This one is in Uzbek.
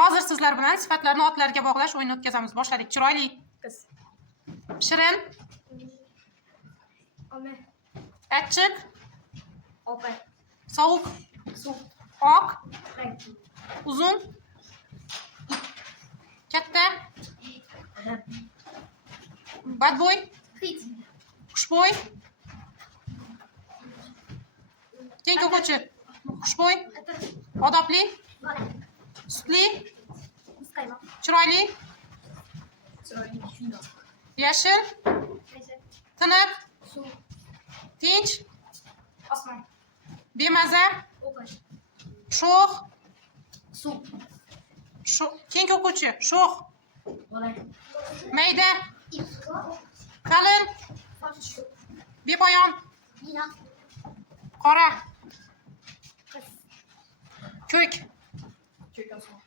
Hozir sizlar bilan sifatlarni otlarga bog'lash o'yinini o'tkazamiz. Boshladik. Chiroyli. Qiz. Shirin. Olma. Achchiq. Ovqat. Sovuq. Suv. Oq. Rang. Uzun. Katta. Odam. Badbo'y. Hit. Xushbo'y. Keng o'quvchi. Xushbo'y. Odobli. Bola. Sutli. Muzqaymoq. Chiroyli. Chiroyli. Yashil. Tiniq. Suv. Tinch. Osmon. Bemaza. O'qish. Sho'x. Suv. Keng o'quvchi. Sho'x. Bola. Mayda. Ip. Qalin. Bepoyon. Bino. Qora. Qiz. Ko'k. Ko'k osmon.